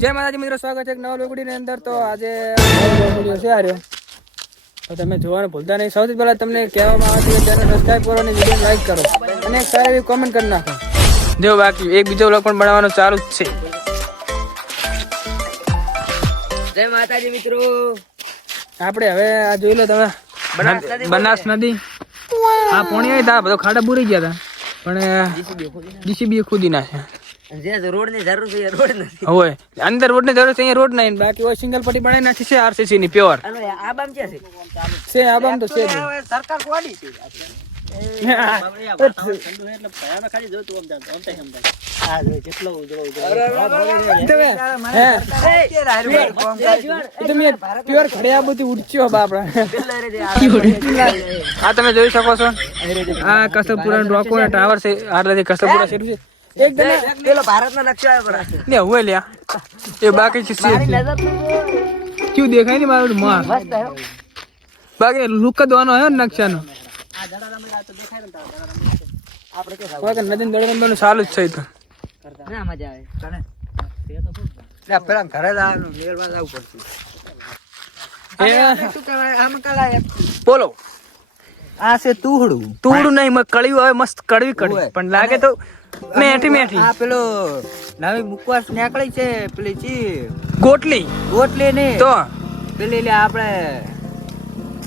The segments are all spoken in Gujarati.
જય માતાજી મિત્રો સ્વાગત છે એક નવા લોગડીની અંદર. તો આજે છે આ રહ્યો તો તમે જોવાનું ભૂલતા નહીં. સૌથી પહેલા તમને કહેવામાં આવે છે ચેનલ સબસ્ક્રાઇબ કરો અને વીડિયો લાઈક કરો અને એક સારી એવી કોમેન્ટ કરી નાખો. જો બાકી એક બીજો વ્લોગ પણ બનાવવાનો ચાલુ જ છે. જય માતાજી મિત્રો. આપણે હવે આ જોઈ લો તમે. બનાસ નદી. આ પોણી આવી તા બધો ખાડા બુરી ગયા હતા. પણ જીસીબી ખુદી નાખ્યા જે રોડની જરૂર છે રોડ નથી. હોય અંદર રોડની જરૂર છે અહીંયા રોડ નહીં. બાકી હોય સિંગલ પટ્ટી બનાવી નાખી છે આરસીસી ની પ્યોર આ બામ છે? છે આ બામ તો છે સરકાર કોડી છે? આ જો કેટલો ઉજળો તમે હે એ તમે પ્યોર બધી ઉડચ્યો બાપડા. હા તમે જોઈ શકો છો. આ ને ટાવર છે આટલાથી કસ્તરપુરા શેરું છે એકદમ પેલો ભારત નો નકશો આવ્યો પર ને હવે લ્યા. એ બાકી છે ક્યું દેખાય ને મારું માં? બાકી લુક જ વાનો આવ્યો ને નકશાનો. નદીન દળવાનું ચાલુ જ છે તો. મજા આવે. પેલા ઘરે જવાનું મેળવા જવું પડશે. એ શું કહેવાય? આમ કલાય બોલો. આ છે તુહડું તુડું નહીં કડવી આવે મસ્ત કડવી કડવી. પણ લાગે તો મેઠી મેઠી. આ પેલો નવી મુકવાસ નીકળી છે પેલી ચી. ગોટલી. ગોટલી ને તો. પેલી લે આપણે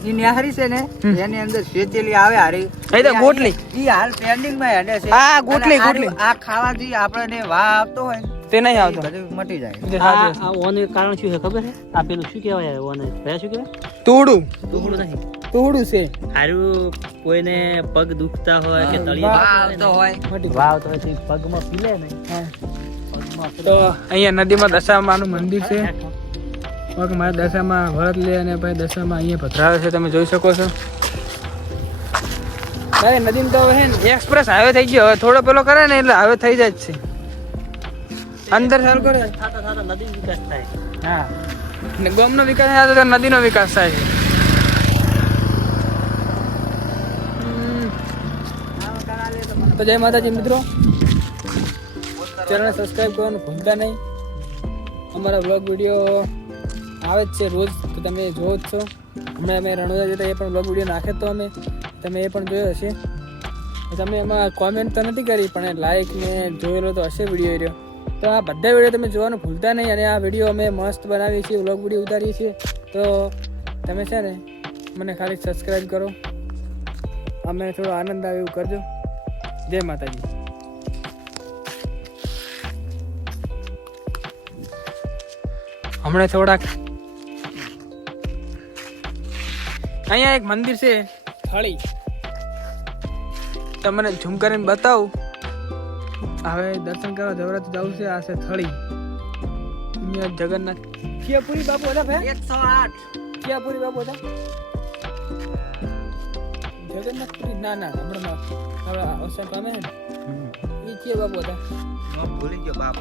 ઈ નેહરી છે ને એની અંદર શેતેલી આવે હારી. એ તો ગોટલી. ઈ હાલ પેન્ડિંગમાં હેડે છે. આ ગોટલી, ગોટલી. આ ખાવાથી આપણને વાહ આવતો હોય તે નહીં આવતો. મટી જાય. આ ઓને કારણ શું છે ખબર છે? આ પેલું શું કહેવાય? ઓને ભયા શું કહેવાય? તોડું. તોડું નહીં તુડું છે? સારું કોઈને પગ દુખતા હોય કે તળી આવતો હોય. વાવ તો પછી પગમાં પીલે ને. તો અહીંયા નદીમાં દશામાનું મંદિર છે. પગ મારા દશામાં વરત લે અને ભાઈ દશામાં અહીંયા પધરાવે છે. તમે જોઈ શકો છો. અરે નદીમાં તો હવે હે એક્સપ્રેસ હાઈવે થઈ ગયો. હવે થોડો પેલો કરે ને એટલે હાઈવે થઈ જાય છે. અંદર ચાલુ કરે. થાતા થાતા નદી વિકાસ થાય. હા. ને ગામનો વિકાસ થાય તો નદીનો વિકાસ થાય છે. તો જય માતાજી મિત્રો. ચેનલ સબસ્ક્રાઈબ કરવાનું ભૂલતા નહીં. અમારા બ્લોગ વીડિયો આવે જ છે રોજ, તો તમે જોવો જ છો. હમણાં અમે રણોદા જતા એ પણ બ્લોગ વીડિયો નાખે તો અમે. તમે એ પણ જોયો હશે. તમે એમાં કોમેન્ટ તો નથી કરી, પણ લાઈક ને જોયેલો તો હશે વીડિયો રહ્યો. તો આ બધા વીડિયો તમે જોવાનું ભૂલતા નહીં અને આ વીડિયો અમે મસ્ત બનાવીએ છીએ બ્લોગ વીડિયો ઉતારીએ છીએ. તો તમે છે ને મને ખાલી સબસ્ક્રાઈબ કરો. અમે થોડો આનંદ આવે એવું કરજો. જય માતાજી. હમણાં થોડાક અહીંયા એક મંદિર છે થળી. તમને ઝૂમ કરીને બતાવું. હવે દર્શન કરવા જવરાત જવું છે આ છે થળી. જગન્નાથ. કિયાપુરી બાપુ હતા ભાઈ? એકસો આઠ. કિયાપુરી બાપુ હતા? જગન્નાથપુરી ના ના હમણાં પામે ને એ કિયા બાપુ હતા ભૂલી ગયો બાપ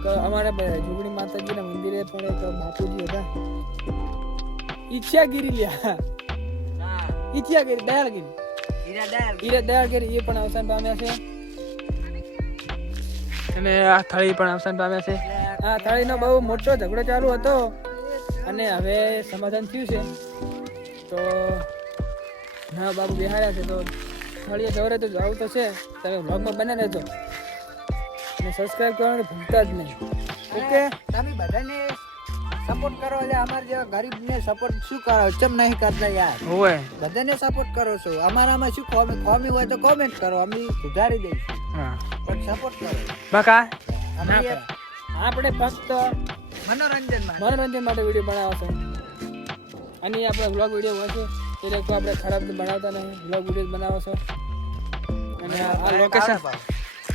તો અમારા જોગણી માતાજીના મંદિરે પણ એક બાપુજી હતા ઈચ્છાગીરી લ્યા ઈચ્છાગીરી દયાળગીરી દયાળગીરી એ પણ અવસાન પામ્યા છે અને આ થાળી પણ અવસાન પામ્યા છે આ થાળીનો બહુ મોટો ઝઘડો ચાલુ હતો અને હવે સમાધાન થયું છે તો હા બાબુ બિહાર્યા છે તો થાળીએ જવરે તો જવું તો છે. તમે વ્લોગમાં બને રહેજો. અને સબસ્ક્રાઈબ કરવાનું ભૂલતા જ નહીં. ઓકે? તમે બધાને સપોર્ટ કરો એટલે અમારા જેવા ગરીબને સપોર્ટ શું કરો? ચમ નહીં કરતા યાર? હોય બધાને સપોર્ટ કરો છો. અમારામાં શું ખોમી ખોમી હોય તો કોમેન્ટ કરો. અમે સુધારી દઈશું. હા. પણ સપોર્ટ કરો. બકા? આપણે ફક્ત મનોરંજન મનોરંજન માટે વીડિયો બનાવો છો. અને આપણે વ્લોગ વીડિયો હશે એ લોકો આપણે ખરાબ બનાવતા નહીં. વ્લોગ વીડિયો બનાવો છો. અને આ લોકેશન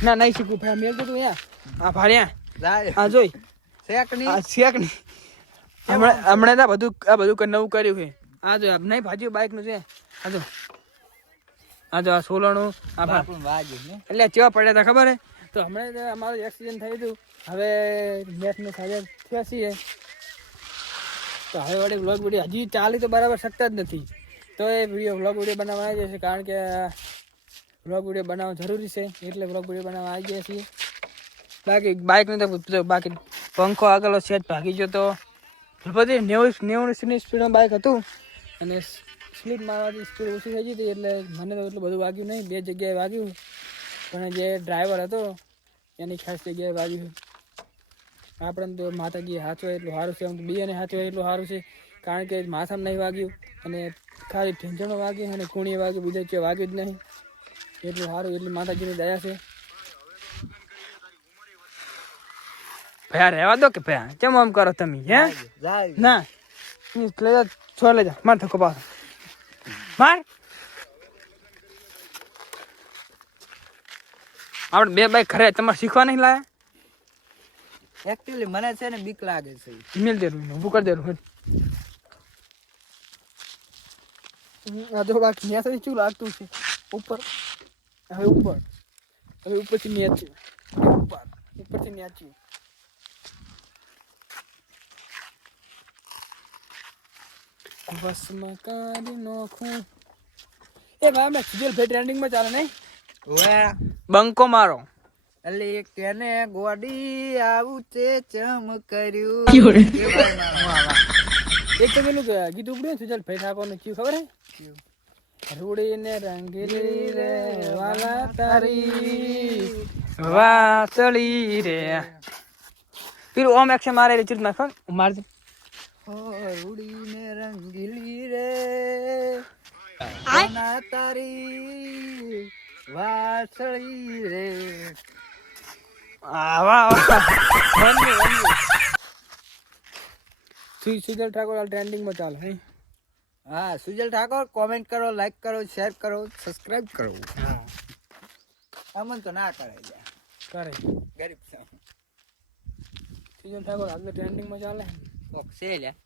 ના નહીં શીખવું. ભાઈ મેં કીધું યા આ ભાડ્યા હા જોઈ. શેકની. આ શેકની. હમણાં હમણાં ના આ બધું આ બધું નવું કર્યું છે. આ જો નહીં ભાજી બાઇકનું છે. આ જો. આ જો આ સોલાનું આ એટલે ચેવા પડ્યા હતા ખબર હે? તો હમણાં અમારું એક્સિડન્ટ થયું હતું હવે મેથનું સાજા થયા છીએ. તો હવે વળી વ્લોગ વીડિયો હજી ચાલી તો બરાબર શકતા જ નથી. તો એ વીડિયો વ્લોગ વીડિયો બનાવવા આવી જશે કારણ કે વ્લોગ વીડિયો બનાવવો જરૂરી છે. એટલે વ્લોગ વીડિયો બનાવવા આવી ગયા છીએ. બાકી બાઇકને તો બાકી પંખો આગળ સેટ ભાગી ગયો તો. બધી નેવું નેવું સ્પીડમાં બાઇક હતું. અને સ્લીપ મારવાથી સ્પીડ ઓછી થઈ ગઈ હતી, એટલે મને તો એટલું બધું વાગ્યું નહીં. બે જગ્યાએ વાગ્યું. પણ જે ડ્રાઈવર હતો, એની ખાસ જગ્યાએ વાગ્યું. આપણને તો માતાજી હાચો એટલું સારું છે, આમ બીજાને હાચો એટલું સારું છે. કારણ કે માથામાં નહીં વાગ્યું અને ખાલી ઢીંચણો વાગ્યું અને કુણીએ વાગ્યું બીજે કે વાગ્યું જ નહીં. એટલું સારું એટલી માતાજીની દયા છે. ભયા રહેવા દો કે ભયા? કેમ આમ કરો તમે હે? ના લઈ જા છોડ લઈ જા. માર ધક્કો પાછો. માર. આપણે બે બાઈક ખરે તમારે શીખવા નહીં લાયા? એકચ્યુઅલી મને છે ને બીક લાગે છે. મિલ દેલું ઊભું કરી દેલું હેડ. આ જો બાકી ન્યા સુધી શું લાગતું છે. ઉપર. હવે ઉપર. હવે ઉપરથી ઉપર. ઉપરથી ન્યાચ્યું વસમાં કાઢી નોખું એ ભાઈ અમે સિજલ ભાઈ ટ્રેન્ડિંગમાં ચાલે નહીં? બંકો મારો. એટલે એક તેને ગોડી આવું તે ચમ કર્યું? એક તો પેલું કે ગીત ઉપડ્યું સુજલ ભાઈ ઠાકોરનું કયું ખબર હે? રૂડીને રંગીલી રે વાલા તારી વાસળી રે. પેલું ઓમ એક્શન મારે રે ચિત નાખ. મારજે. રૂડીને રંગીલી રે. વાલા તારી વાસળી રે. આવા વંદે સુ- સુજલ ઠાકોર હાલ ટ્રેન્ડિંગમાં ચાલે. હે? હા સુજલ ઠાકોર કોમેન્ટ કરો લાઈક કરો શેર કરો સબસ્ક્રાઇબ કરો. અમન તો ના કરે જાય કરે. ગરીબ સુજલ ઠાકોર હાલ ટ્રેન્ડિંગમાં ચાલે. તો છે લ્યા.